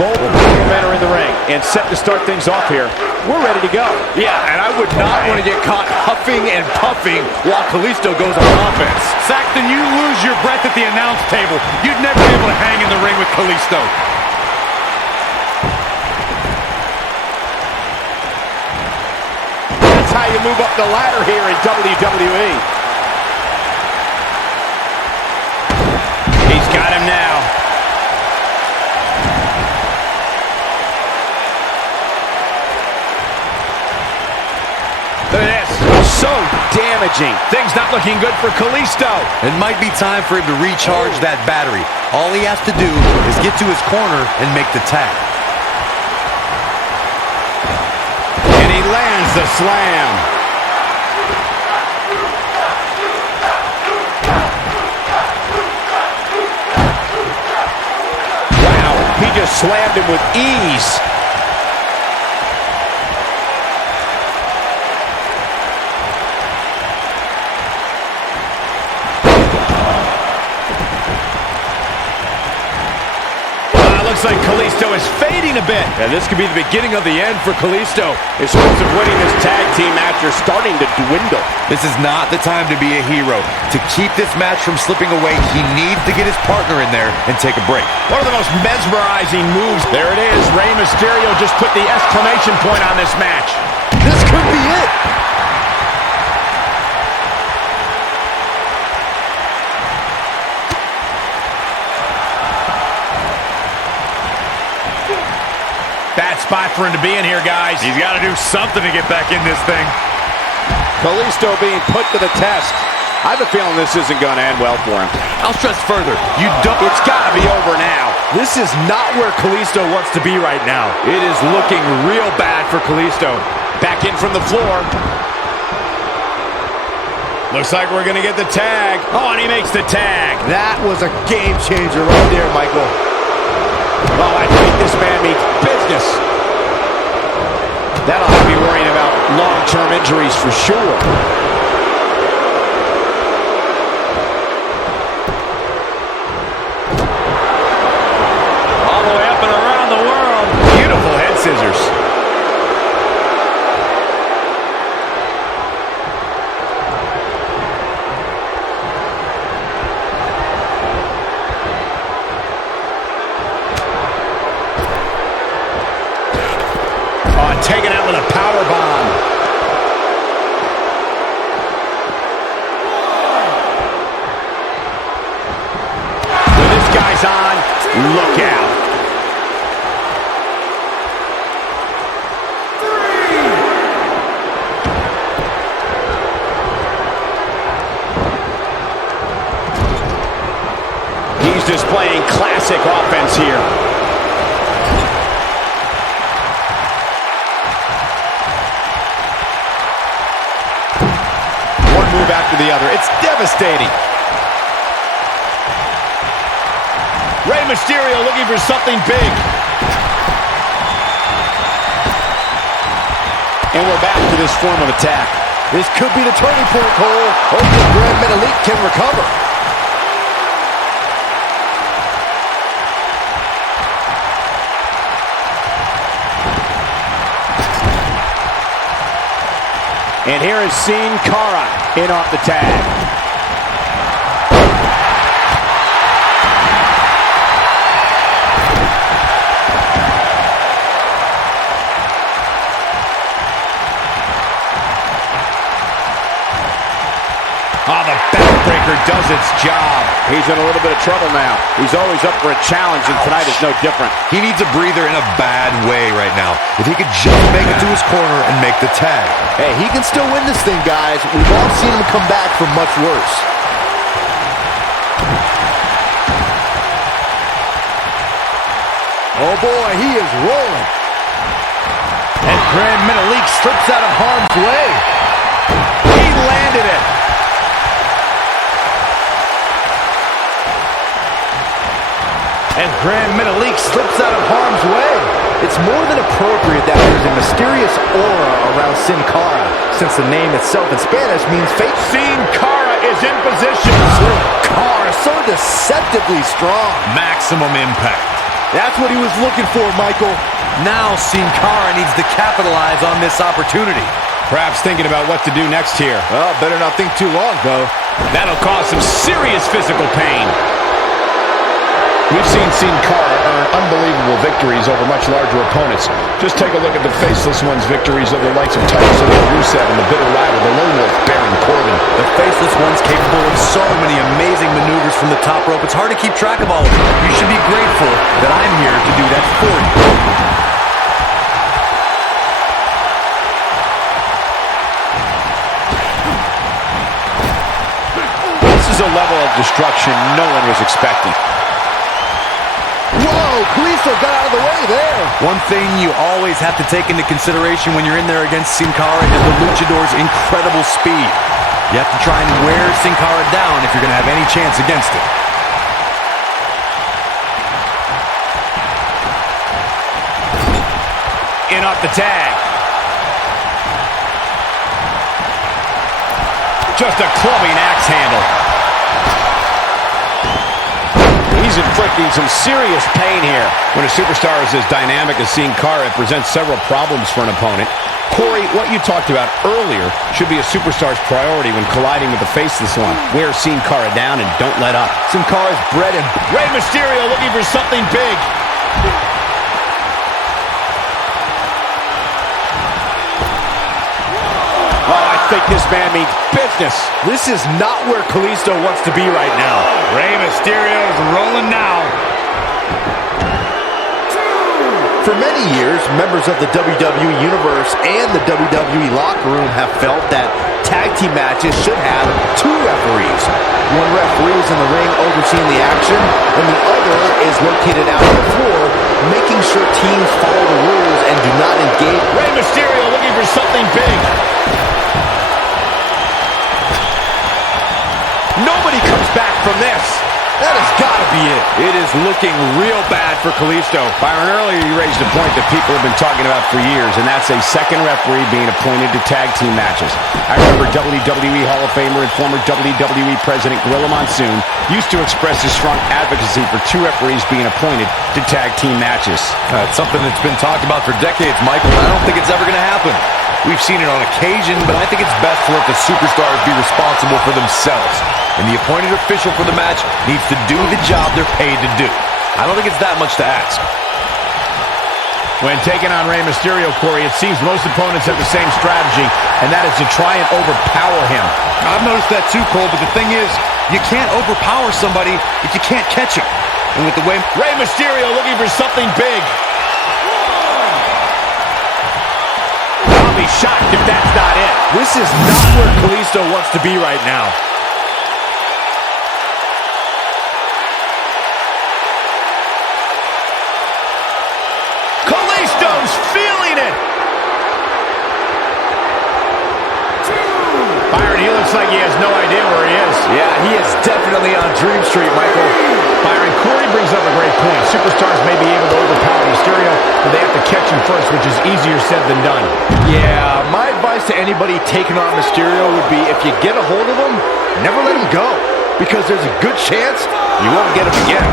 Both men are in the ring and set to start things off here. We're ready to go. Yeah, and I would not want to get caught huffing and puffing while Kalisto goes on offense. Saxton, you lose your breath at the announce table. You'd never be able to hang in the ring with Kalisto. That's how you move up the ladder here in WWE. He's got him now. Look at this. So damaging. Things not looking good for Kalisto. It might be time for him to recharge that battery. All he has to do is get to his corner and make the tag. And he lands the slam. Wow, he just slammed him with ease. Looks like Kalisto is fading a bit. And this could be the beginning of the end for Kalisto. His hopes of winning this tag team match are starting to dwindle. This is not the time to be a hero. To keep this match from slipping away, he needs to get his partner in there and take a break. One of the most mesmerizing moves. There it is. Rey Mysterio just put the exclamation point on this match. This could be it. Bad spot for him to be in here, guys. He's got to do something to get back in this thing. Kalisto being put to the test. I have a feeling this isn't going to end well for him. I'll stress further. It's got to be over now. This is not where Kalisto wants to be right now. It is looking real bad for Kalisto. Back in from the floor. Looks like we're going to get the tag. Oh, and he makes the tag. That was a game changer right there, Michael. Oh, I think this man means business. That'll have me worrying about long-term injuries for sure. All the way up and around the world. Beautiful head scissors. Taken out with a power bomb. When this guy's on, look out. 3. He's displaying classic offense here. Move after the other. It's devastating. Rey Mysterio looking for something big. And we're back to this form of attack. This could be the turning point, Cole. Hopefully Grand Metalik can recover. And here is Cara in off the tag. Oh, the backbreaker does its job. He's in a little bit of trouble now. He's always up for a challenge, and tonight is no different. He needs a breather in a bad way right now. If he could just make it to his corner and make the tag. Hey, he can still win this thing, guys. We've all seen him come back from much worse. Oh boy, he is rolling. And Grand Metalik slips out of harm's way. He landed it. And Grand Metalik slips out of harm's way. It's more than appropriate that there's a mysterious aura around Sin Cara, since the name itself in Spanish means fate. Sin Cara is in position. Sin Cara, so deceptively strong. Maximum impact. That's what he was looking for, Michael. Now Sin Cara needs to capitalize on this opportunity. Perhaps thinking about what to do next here. Well, better not think too long, though. That'll cause some serious physical pain. We've seen Sin Cara earn unbelievable victories over much larger opponents. Just take a look at the Faceless One's victories over the likes of Titus and Rusev and the Bitter Rider, the Lone Wolf, Baron Corbin. The Faceless One's capable of so many amazing maneuvers from the top rope. It's hard to keep track of all of them. You should be grateful that I'm here to do that for you. This is a level of destruction no one was expecting. Whoa, Kalisto got out of the way there. One thing you always have to take into consideration when you're in there against Sin Cara is the Luchador's incredible speed. You have to try and wear Sin Cara down if you're going to have any chance against it. In off the tag. Just a clubbing axe handle. He's inflicting some serious pain here. When a superstar is as dynamic as Sin Cara, it presents several problems for an opponent. Corey, what you talked about earlier should be a superstar's priority when colliding with the Faceless One. Wear Sin Cara down and don't let up. Sin Cara's bred and... Rey Mysterio looking for something big. Oh, I think this man means business. This is not where Kalisto wants to be right now. Rey Mysterio is rolling now. For many years, members of the WWE Universe and the WWE locker room have felt that tag team matches should have two referees. One referee is in the ring overseeing the action, and the other is located out on the floor, making sure teams follow the rules and do not engage. Rey Mysterio looking for something big. Nobody comes back from this. That has got to be it. It is looking real bad for Kalisto. Byron, earlier you raised a point that people have been talking about for years, and that's a second referee being appointed to tag team matches. I remember WWE Hall of Famer and former WWE President Gorilla Monsoon used to express his strong advocacy for two referees being appointed to tag team matches. It's something that's been talked about for decades, Michael. I don't think it's ever going to happen. We've seen it on occasion, but I think it's best to let the superstars be responsible for themselves. And the appointed official for the match needs to do the job they're paid to do. I don't think it's that much to ask. When taking on Rey Mysterio, Corey, it seems most opponents have the same strategy, and that is to try and overpower him. I've noticed that too, Cole, but the thing is, you can't overpower somebody if you can't catch him. And with the way Rey Mysterio looking for something big. I'll be shocked if that's not it. This is not where Kalisto wants to be right now. Kalisto's feeling it. Byron, he looks like he has no idea where he is. Yeah, he is definitely on Dream Street, Michael. Byron, Corey brings up a great point. Superstars may be able to overpower Mysterio, but they have to catch him first, which is easier said than done. Yeah, my advice to anybody taking on Mysterio would be if you get a hold of him, never let him go, because there's a good chance you won't get him again.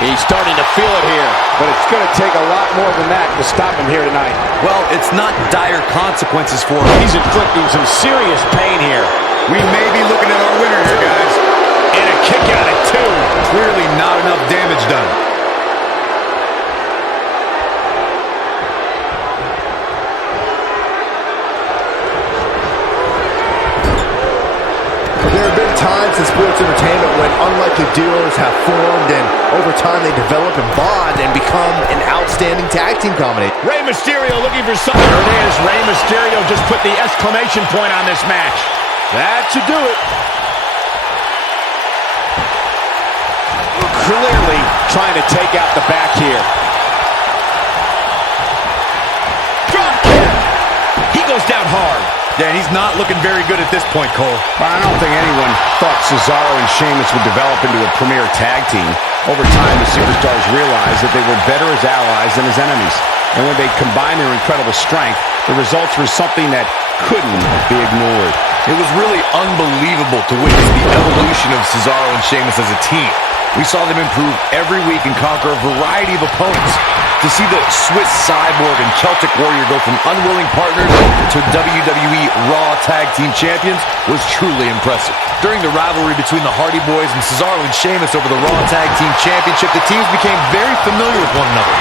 He's starting to feel it here, but it's going to take a lot more than that to stop him here tonight. Well, it's not dire consequences for him. He's inflicting some serious pain here. We may be looking at our winner here, guys. And a kick out at two. Clearly not enough damage done. There have been times in sports entertainment when unlikely duos have formed, and over time they develop and bond and become an outstanding tag team combination. Rey Mysterio looking for something. There it is. Rey Mysterio just put the exclamation point on this match. That should do it. Clearly trying to take out the back here. Drop kick. He goes down hard. Yeah, and he's not looking very good at this point, Cole. Well, I don't think anyone thought Cesaro and Sheamus would develop into a premier tag team. Over time, the superstars realized that they were better as allies than as enemies. And when they combined their incredible strength, the results were something that couldn't be ignored. It was really unbelievable to witness the evolution of Cesaro and Sheamus as a team. We saw them improve every week and conquer a variety of opponents. To see the Swiss Cyborg and Celtic Warrior go from unwilling partners to WWE Raw Tag Team Champions was truly impressive. During the rivalry between the Hardy Boys and Cesaro and Sheamus over the Raw Tag Team Championship, the teams became very familiar with one another.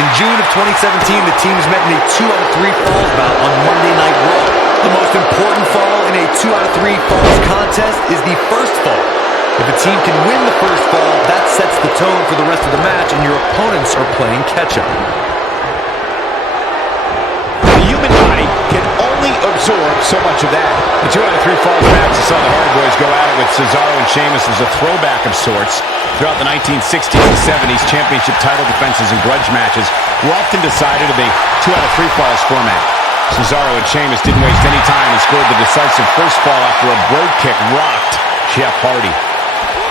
In June of 2017, the teams met in a 2-out-of-3 falls bout on Monday Night Raw. The most important fall in a 2-out-of-3 falls contest is the first fall. If a team can win the first fall, that sets the tone for the rest of the match, and your opponents are playing catch-up. The human body can only absorb so much of that. The 2-out-of-3 falls match saw the Hardy Boys go at it with Cesaro and Sheamus as a throwback of sorts. Throughout the 1960s and 70s, championship title defenses and grudge matches were often decided in the 2-out-of-3 falls format. Cesaro and Sheamus didn't waste any time and scored the decisive first fall after a brogue kick rocked Jeff Hardy.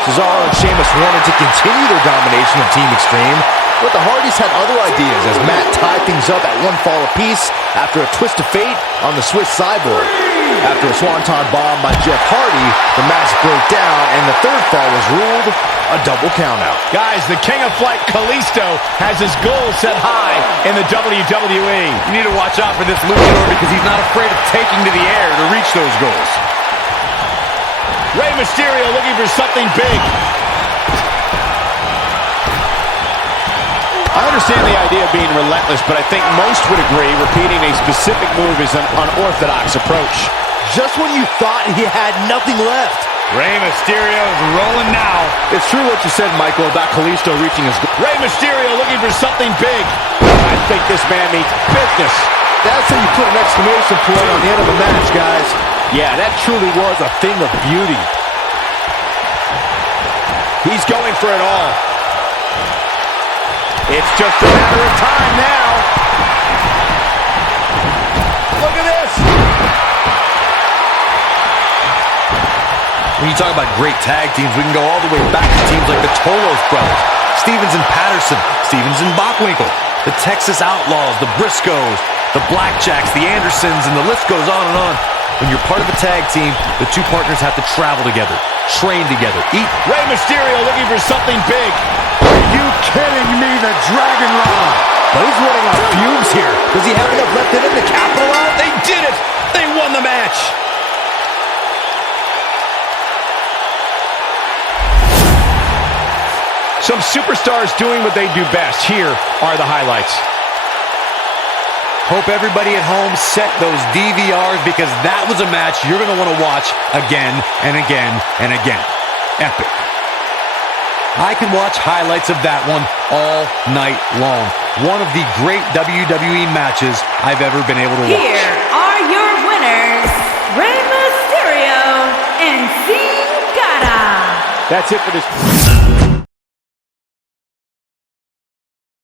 Cesaro and Sheamus wanted to continue their domination of Team Extreme, but the Hardys had other ideas as Matt tied things up at one fall apiece after a twist of fate on the Swiss Cyborg. After a swanton bomb by Jeff Hardy, the match broke down and the third fall was ruled a double countout. Guys, the King of Flight, Kalisto, has his goals set high in the WWE. You need to watch out for this luchador because he's not afraid of taking to the air to reach those goals. Rey Mysterio looking for something big. I understand the idea of being relentless, but I think most would agree repeating a specific move is an unorthodox approach. Just when you thought he had nothing left. Rey Mysterio is rolling now. It's true what you said, Michael, about Kalisto reaching his goal. Rey Mysterio looking for something big. I think this man means business. That's how you put an exclamation point on the end of a match, guys. Yeah, that truly was a thing of beauty. He's going for it all. It's just a matter of time now. Look at this. When you talk about great tag teams, we can go all the way back to teams like the Tolos brothers, Stevens and Patterson, Stevens and Bockwinkel, the Texas Outlaws, the Briscoes, the Blackjacks, the Andersons, and the list goes on and on. When you're part of a tag team, the two partners have to travel together, train together, eat. Rey Mysterio looking for something big. Are you kidding me? The Dragon Rod. But he's running on fumes here. Does he have enough left in him to capitalize? They did it. They won the match. Some superstars doing what they do best. Here are the highlights. Hope everybody at home set those DVRs because that was a match you're going to want to watch again and again and again. Epic. I can watch highlights of that one all night long. One of the great WWE matches I've ever been able to watch. Here are your winners, Rey Mysterio and Cara. That's it for this.